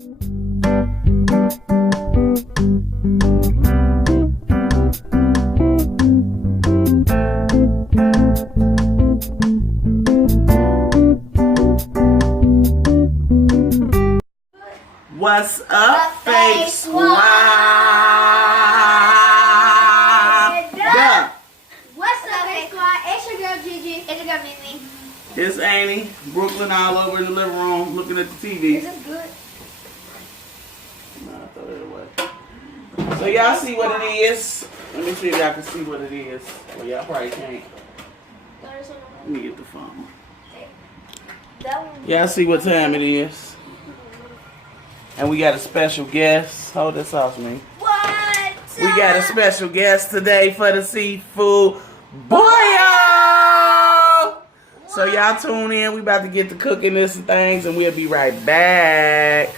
What's up, fake squad? What's up, fake squad? It's your girl Gigi. It's your girl Mimi. It's Amy. Brooklyn all over in the living room looking at the TV. Is this good? Nah, I throw it away. So y'all see what it is? Let me see if y'all can see what it is. Well, y'all probably can't. Let me get the phone. Y'all see what time it is? And we got a special guest. Hold this off me. What? We got a special guest today for the seafood boil. So y'all tune in. We about to get to cooking this and things, and we'll be right back.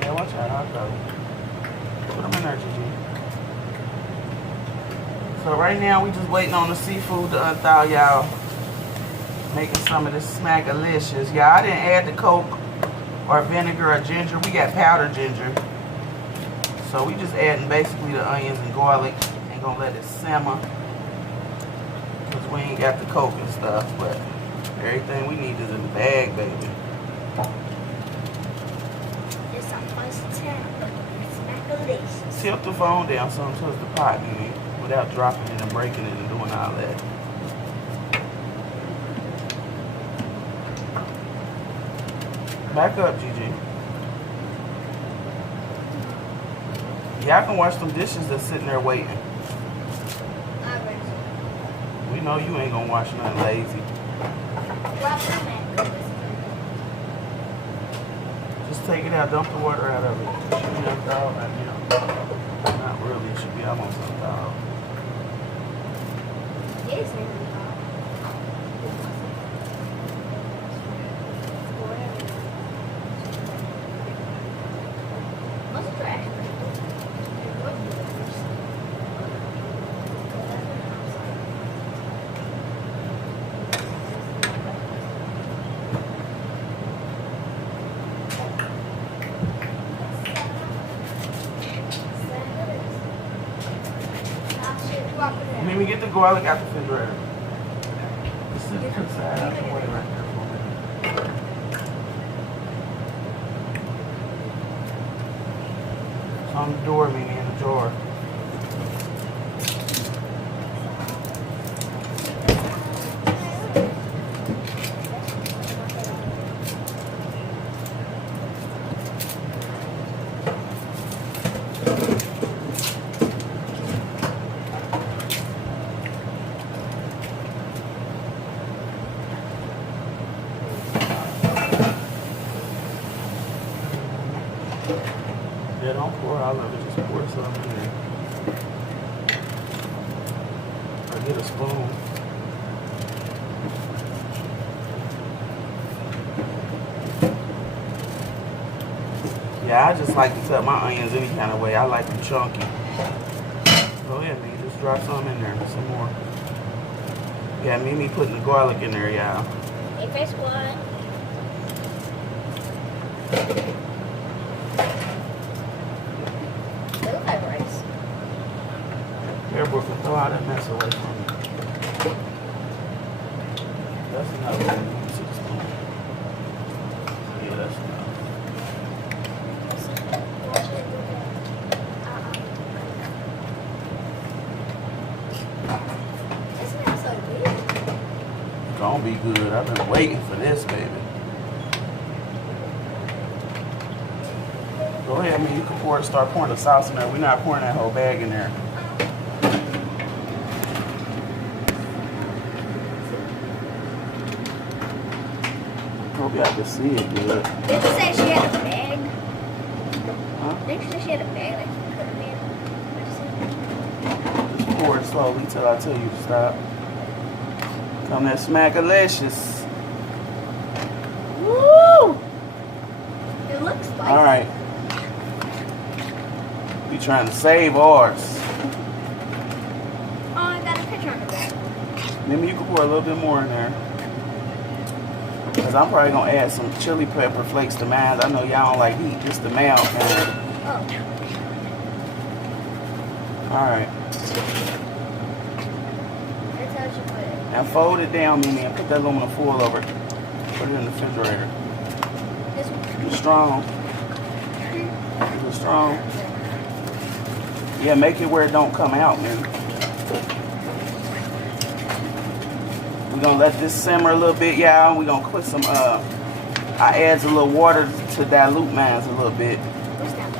Yeah, watch out. I'll go. Put them in there, Gigi. So right now we just waiting on the seafood to unthaw, y'all. Making some of this smackalicious. Y'all, I didn't add the Coke or vinegar or ginger. We got powdered ginger. So we just adding basically the onions and garlic and gonna let it simmer. Cause we ain't got the Coke and stuff, but everything we need is in the bag, baby. It's almost time. Smackalicious. Tilt the phone down so it touch the pot in it without dropping it and breaking it and doing all that. Back up, Gigi. Y'all can wash them dishes that's sitting there waiting. We know you ain't gonna wash nothing lazy. Just take it out, dump the water out of it. It should be unthawed right now. Not really, it should be almost unthawed. Yes, Let me get the garlic out the refrigerator. Sit to the side out the way right there for a minute. It's on the door, Mimi, in the drawer. Yeah, don't pour all of it, just pour some in there. Or get a spoon. Yeah, I just like to cut my onions any kind of way. I like them chunky. Go ahead, Mimi, just drop some in there, some more. Yeah, Mimi putting the garlic in there, y'all. Hey, fake squad. Here, Brooklyn, throw all that mess away from me. That's enough. Yeah, that's enough. It smells so good. It's gonna be good. I've been waiting for this, baby. Go ahead, I mean, you can start pouring the sauce in there. We're not pouring that whole bag in there. Hope y'all can see it good. Did you say she had a bag? Huh? Did you say she had a bag like she could have been? Just pour it slowly till I tell you to stop. Come that smackalicious. Woo! It looks spicy. All right. We trying to save ours. Oh, I got a picture on the back. Maybe you can pour a little bit more in there. Because I'm probably going to add some chili pepper flakes to mine. I know y'all don't like heat, just the mild kind. Oh. Alright. That's how you put it. Now fold it down, Mimi, and put that aluminum foil over it. Put it in the refrigerator. This one. It's strong. Is it strong? Yeah, make it where it don't come out, man. We're gonna let this simmer a little bit, y'all. We're gonna put some I adds a little water to dilute mine a little bit. What's that?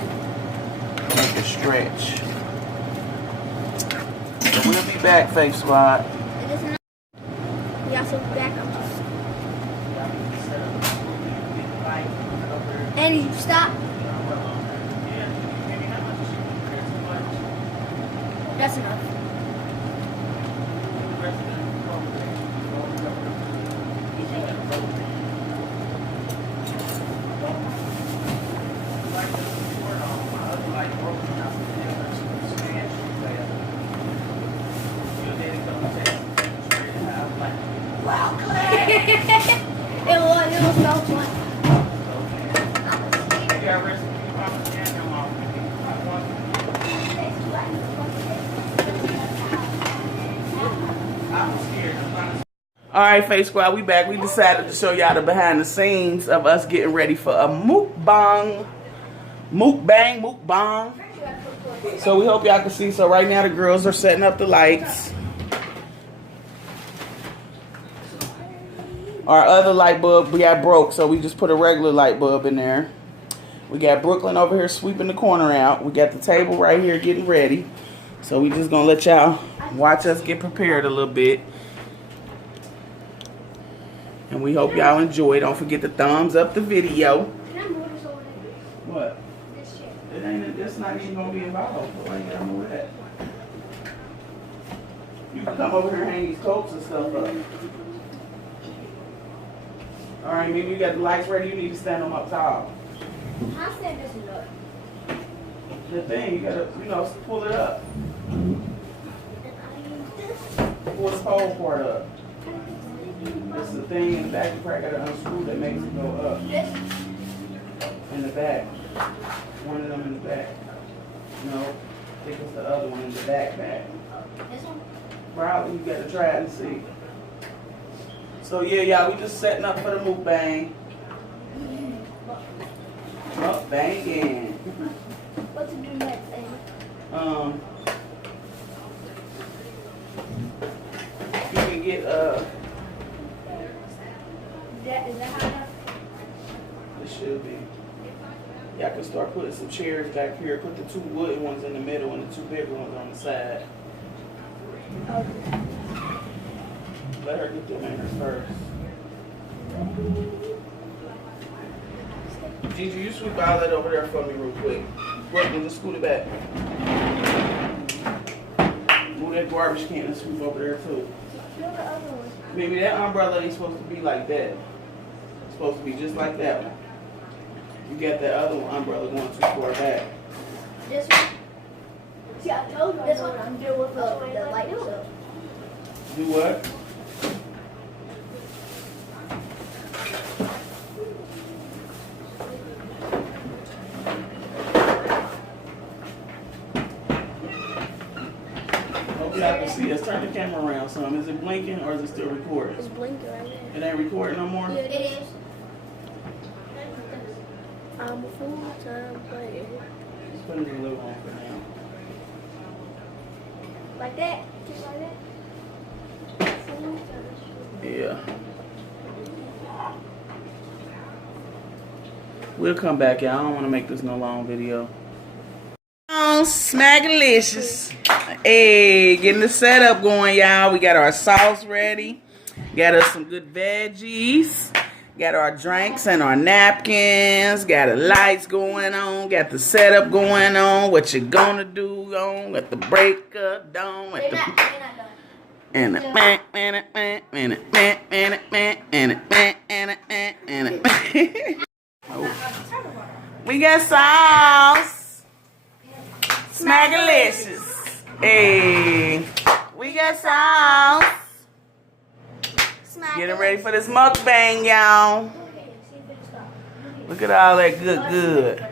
Make it stretch. So we'll be back, Faith Squad. It doesn't. Yeah, so back up. And you stop. That's enough. Wow, Claire! It was so fun. All right, Face Squad, we back. We decided to show y'all the behind the scenes of us getting ready for a mukbang. Mukbang. So we hope y'all can see. So right now the girls are setting up the lights. Our other light bulb we got broke, so we just put a regular light bulb in there. We got Brooklyn over here sweeping the corner out. We got the table right here getting ready. So we just gonna let y'all watch us get prepared a little bit. And we hope y'all enjoy. Don't forget to thumbs up the video. Can I move this over there? What? This shit. It's not even gonna be involved. Why you gotta move that? You can come over here and hang these coats and stuff up. All right, maybe you got the lights ready. You need to stand them up tall. I'll stand this one up. The thing, you gotta, pull it up. And I use this. Pull the pole part up. It's the thing in the back you probably gotta unscrew that makes it go up. This. In the back. One of them in the back. No, I think it's the other one in the back. This one. Probably you gotta try it and see. So yeah, y'all, we just setting up for the mukbang. Mukbanging. What to do next, Amy? You can get Is that high enough? it should be. Y'all can start putting some chairs back here. Put the two wooden ones in the middle and the two bigger ones on the side. Okay. Let her get them in her first. Gigi, you sweep all that over there for me real quick. Brooklyn, just scoot it back. Move that garbage can and sweep over there too. The other one. Maybe that umbrella ain't supposed to be like that. It's supposed to be just like that one. You got that other one umbrella going too far back. This one. See, I told you this one. I'm doing with the light. So. Do what? Hope y'all can see us. Turn the camera around some. Is it blinking or is it still recording? It's blinking right there. It ain't recording no more? Yeah, it is. I'm a full-time player. Just put it in a little on for now. Like that? Just like that? Yeah. We'll come back, y'all. I don't want to make this no long video. Oh, Smackalicious. Hey, getting the setup going, y'all. We got our sauce ready. Got us some good veggies. Got our drinks and our napkins. Got the lights going on. Got the setup going on. What you gonna do on? Got the breaker down. They're not done. And we got sauce. Smackalicious. Hey, we got sauce. Getting ready for this mukbang, y'all. Look at all that good.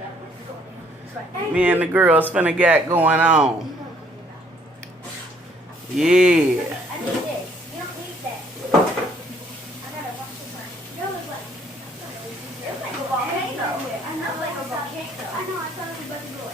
Me and the girls finna got going on. Yeah. I need this. You don't need that. I gotta wash this one. It was like a volcano. I know, like a volcano. I know, I thought it was about to go